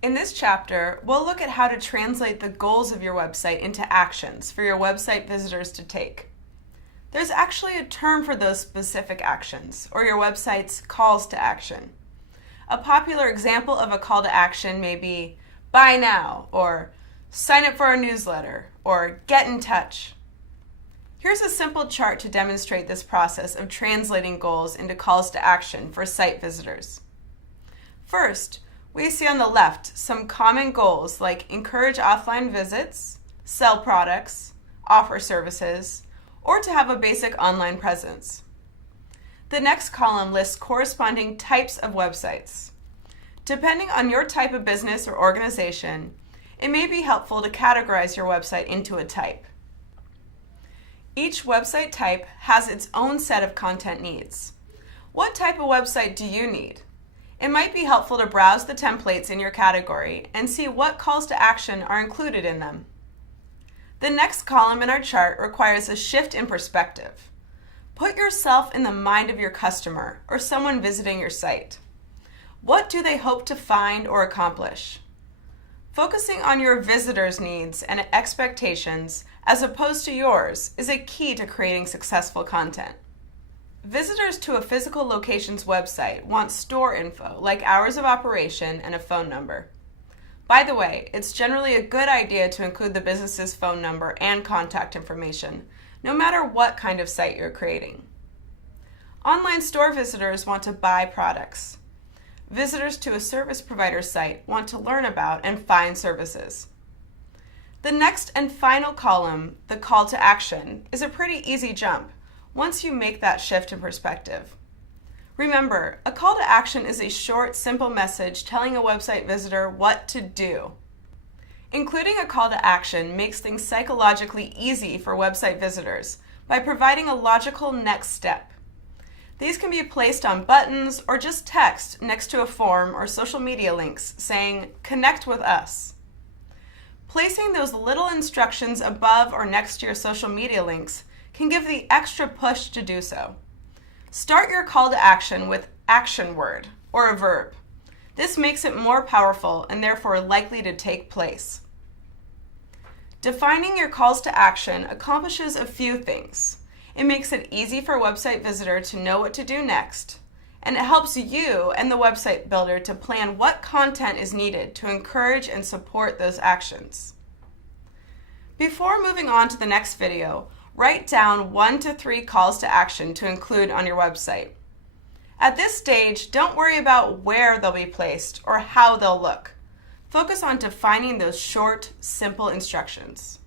In this chapter, we'll look at how to translate the goals of your website into actions for your website visitors to take. There's actually a term for those specific actions, or your website's calls to action. A popular example of a call to action may be buy now, or sign up for our newsletter, or get in touch. Here's a simple chart to demonstrate this process of translating goals into calls to action for site visitors. First, we see on the left some common goals like encourage offline visits, sell products, offer services, or to have a basic online presence. The next column lists corresponding types of websites. Depending on your type of business or organization, it may be helpful to categorize your website into a type. Each website type has its own set of content needs. What type of website do you need? It might be helpful to browse the templates in your category and see what calls to action are included in them. The next column in our chart requires a shift in perspective. Put yourself in the mind of your customer or someone visiting your site. What do they hope to find or accomplish? Focusing on your visitors' needs and expectations as opposed to yours is a key to creating successful content. Visitors to a physical location's website want store info like hours of operation and a phone number. By the way, it's generally a good idea to include the business's phone number and contact information, no matter what kind of site you're creating. Online store visitors want to buy products. Visitors to a service provider site want to learn about and find services. The next and final column, the call to action, is a pretty easy jump once you make that shift in perspective. Remember, a call to action is a short, simple message telling a website visitor what to do. Including a call to action makes things psychologically easy for website visitors by providing a logical next step. These can be placed on buttons or just text next to a form or social media links saying, "Connect with us." Placing those little instructions above or next to your social media links can give the extra push to do so. Start your call to action with action word or a verb. This makes it more powerful and therefore likely to take place. Defining your calls to action accomplishes a few things. It makes it easy for a website visitor to know what to do next, and it helps you and the website builder to plan what content is needed to encourage and support those actions. Before moving on to the next video, write down 1 to 3 calls to action to include on your website. At this stage, don't worry about where they'll be placed or how they'll look. Focus on defining those short, simple instructions.